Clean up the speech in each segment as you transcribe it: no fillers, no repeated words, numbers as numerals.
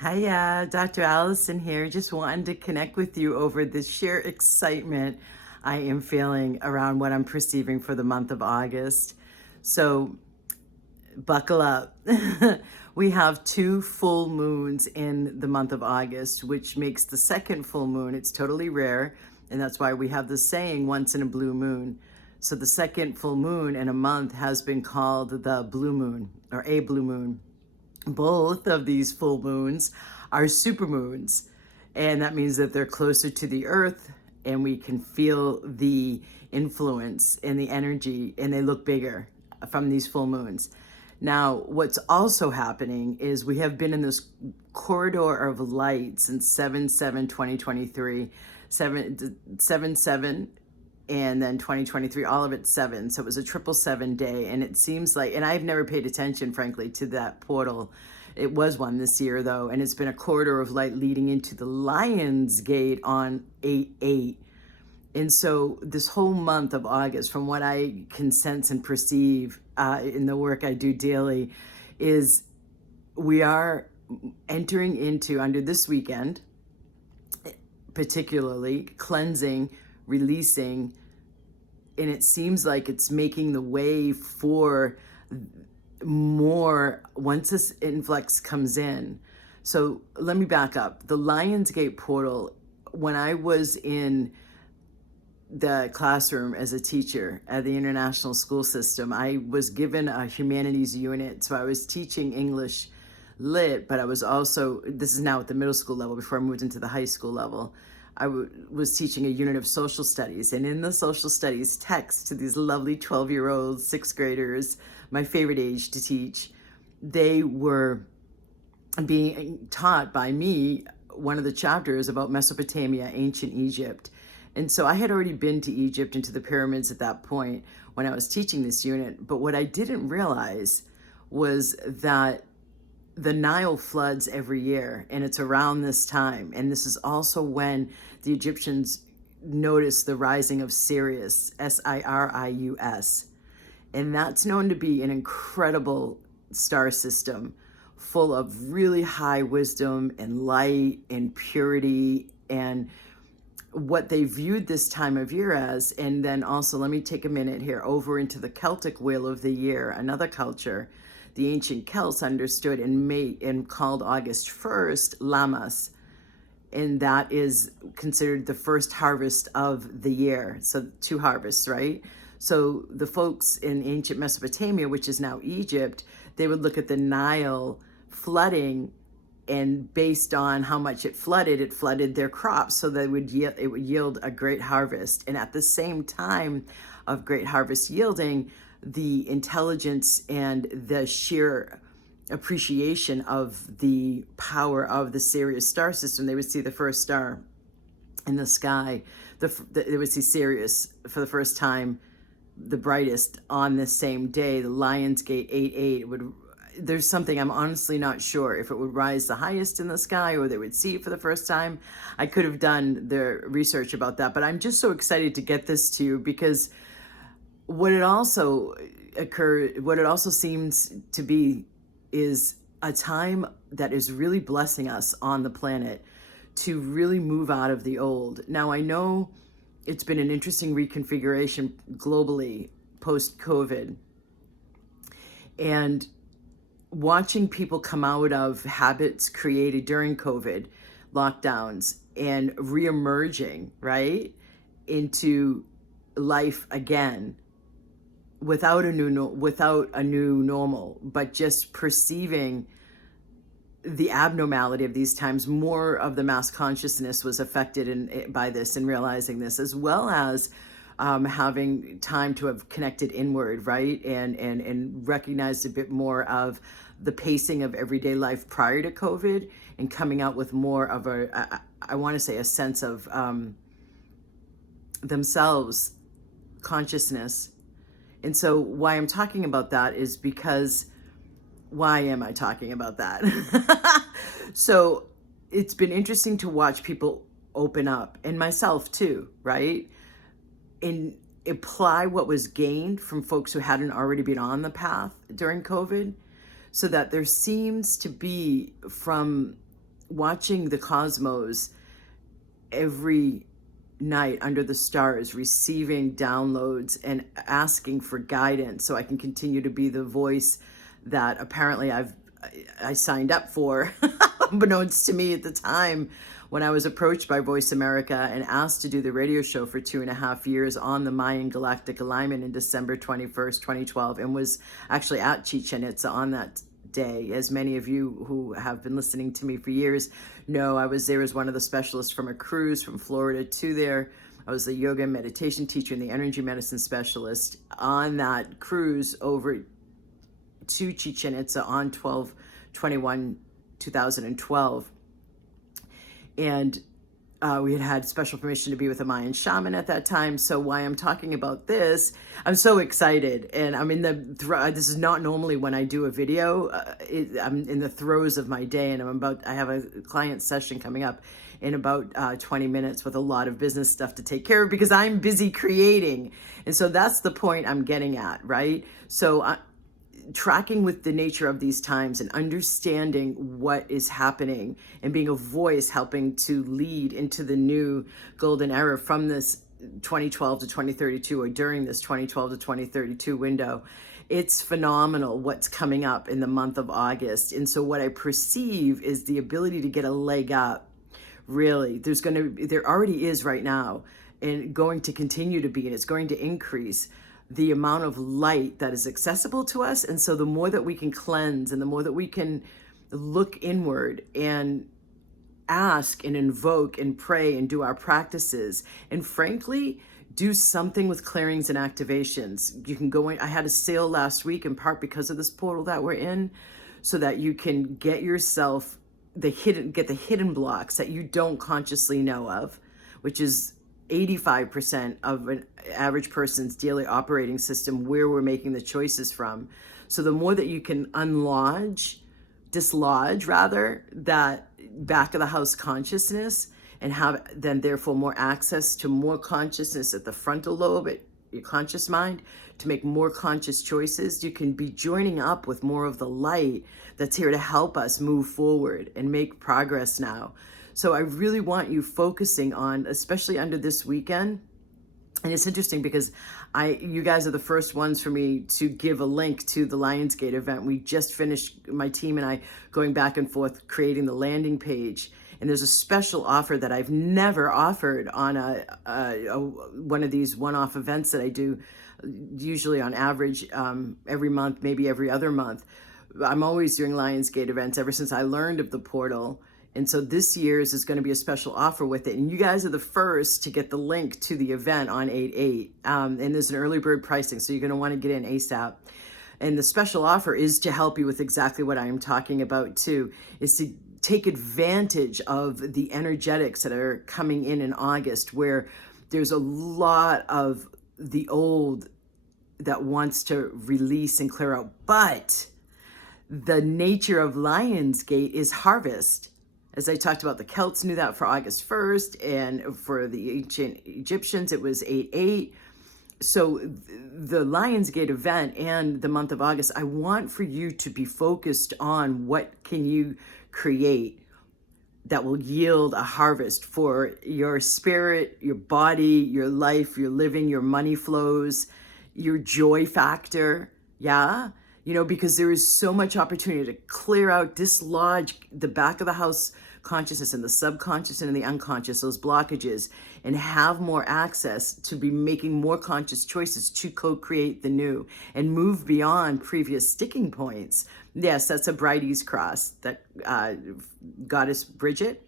Hiya, Dr. Allison here. Just wanted to connect with you over the sheer excitement I am feeling around what I'm perceiving for the month of August. So, buckle up. We have two full moons in the month of August, which makes the second full moon. It's totally rare, and that's why we have the saying once in a blue moon. So, the second full moon in a month has been called the blue moon or a blue moon. Both of these full moons are supermoons, and that means that they're closer to the earth and we can feel the influence and the energy, and they look bigger from these full moons. Now, what's also happening is we have been in this corridor of light since 7/7/2023, 7/7, and then 2023, all of it seven. So it was a 777 day. And it seems like, and I've never paid attention, frankly, to that portal. It was one this year, though, and it's been a corridor of light leading into the Lion's Gate on 8/8. And so this whole month of August, from what I can sense and perceive in the work I do daily, is we are entering into, under this weekend, particularly cleansing, releasing, and it seems like it's making the way for more once this influx comes in. So let me back up. The Lionsgate portal, when I was in the classroom as a teacher at the international school system, I was given a humanities unit. So I was teaching English lit, but I was also, this is now at the middle school level before I moved into the high school level, was teaching a unit of social studies. And in the social studies text to these lovely 12-year-old sixth graders, my favorite age to teach, they were being taught by me one of the chapters about Mesopotamia, ancient Egypt. And so I had already been to Egypt and to the pyramids at that point when I was teaching this unit. But what I didn't realize was that the Nile floods every year, and it's around this time. And this is also when the Egyptians noticed the rising of Sirius, Sirius. And that's known to be an incredible star system full of really high wisdom and light and purity, and what they viewed this time of year as. And then also, let me take a minute here over into the Celtic Wheel of the Year, another culture. The ancient Celts understood and called August 1st Lammas, and that is considered the first harvest of the year. So two harvests, right? So the folks in ancient Mesopotamia, which is now Egypt, they would look at the Nile flooding, and based on how much it flooded their crops, so that it would yield a great harvest. And at the same time of great harvest yielding, the intelligence and the sheer appreciation of the power of the Sirius star system, they would see the first star in the sky. They would see Sirius for the first time, the brightest, on this same day. The Lionsgate 8/8 would. There's something, I'm honestly not sure if it would rise the highest in the sky or they would see it for the first time. I could have done the research about that, but I'm just so excited to get this to you, because what it also seems to be is a time that is really blessing us on the planet to really move out of the old. Now, I know it's been an interesting reconfiguration globally post-COVID, and watching people come out of habits created during COVID lockdowns and reemerging, right, into life again without a new normal, but just perceiving the abnormality of these times. More of the mass consciousness was affected by this, and realizing this, as well as having time to have connected inward, right, and recognized a bit more of the pacing of everyday life prior to COVID, and coming out with more of I want to say, a sense of themselves, consciousness. And so why I'm talking about that is because, why am I talking about that? So it's been interesting to watch people open up, and myself too, right? And apply what was gained from folks who hadn't already been on the path during COVID, so that there seems to be, from watching the cosmos every night under the stars, receiving downloads and asking for guidance so I can continue to be the voice that apparently I signed up for, unbeknownst to me at the time when I was approached by Voice America and asked to do the radio show for 2.5 years on the Mayan galactic alignment in December 21st, 2012, and was actually at Chichen Itza on that day. As many of you who have been listening to me for years know, I was there as one of the specialists from a cruise from Florida to there. I was the yoga and meditation teacher and the energy medicine specialist on that cruise over to Chichen Itza on 12/21/2012. And we had special permission to be with a Mayan shaman at that time. So why I'm talking about this, I'm so excited. And I'm in this is not normally when I do a video. I'm in the throes of my day, and I have a client session coming up in about 20 minutes with a lot of business stuff to take care of because I'm busy creating. And so that's the point I'm getting at, right? So tracking with the nature of these times and understanding what is happening and being a voice helping to lead into the new golden era from this 2012 to 2032 or during this 2012 to 2032 window. It's phenomenal what's coming up in the month of August. And so what I perceive is the ability to get a leg up. Really, there already is right now, and going to continue to be, and it's going to increase the amount of light that is accessible to us. And so the more that we can cleanse and the more that we can look inward and ask and invoke and pray and do our practices, and frankly, do something with clearings and activations. You can go in. I had a sale last week in part because of this portal that we're in, so that you can get yourself the hidden blocks that you don't consciously know of, which is 85% of an average person's daily operating system, where we're making the choices from. So the more that you can dislodge rather, that back of the house consciousness, and have then therefore more access to more consciousness at the frontal lobe, at your conscious mind, to make more conscious choices, you can be joining up with more of the light that's here to help us move forward and make progress now. So I really want you focusing on, especially under this weekend. And it's interesting because you guys are the first ones for me to give a link to the Lionsgate event. We just finished, my team and I, going back and forth creating the landing page. And there's a special offer that I've never offered on one of these one-off events that I do, usually on average every month, maybe every other month. I'm always doing Lionsgate events ever since I learned of the portal. And so this year's is going to be a special offer with it. And you guys are the first to get the link to the event on 8/8. And there's an early bird pricing, so you're going to want to get in ASAP. And the special offer is to help you with exactly what I am talking about too, is to take advantage of the energetics that are coming in August, where there's a lot of the old that wants to release and clear out. But the nature of Lionsgate is harvest. As I talked about, the Celts knew that for August 1st, and for the ancient Egyptians, it was 8/8. So the Lionsgate event and the month of August, I want for you to be focused on what can you create that will yield a harvest for your spirit, your body, your life, your living, your money flows, your joy factor. Yeah. Because there is so much opportunity to clear out, dislodge the back of the house consciousness and the subconscious and the unconscious, those blockages, and have more access to be making more conscious choices to co-create the new and move beyond previous sticking points. Yes, that's a Bridie's cross that Goddess Bridget,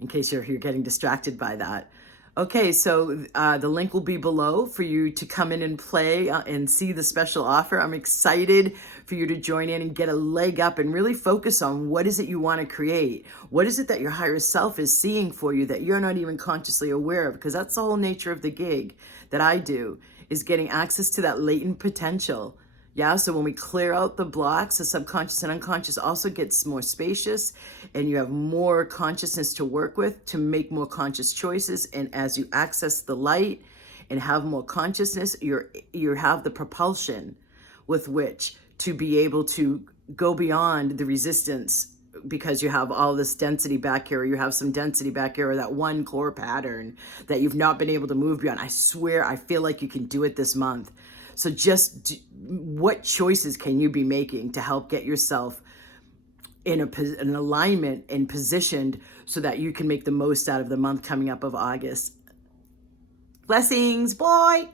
in case you're getting distracted by that. Okay, so the link will be below for you to come in and play and see the special offer. I'm excited for you to join in and get a leg up and really focus on what is it you want to create? What is it that your higher self is seeing for you that you're not even consciously aware of? Because that's the whole nature of the gig that I do, is getting access to that latent potential. Yeah, so when we clear out the blocks, the subconscious and unconscious also gets more spacious, and you have more consciousness to work with to make more conscious choices. And as you access the light and have more consciousness, you have the propulsion with which to be able to go beyond the resistance because you have all this density back here, or you have some density back here, or that one core pattern that you've not been able to move beyond. I swear, I feel like you can do it this month. So what choices can you be making to help get yourself in an alignment and positioned so that you can make the most out of the month coming up of August? Blessings, boy.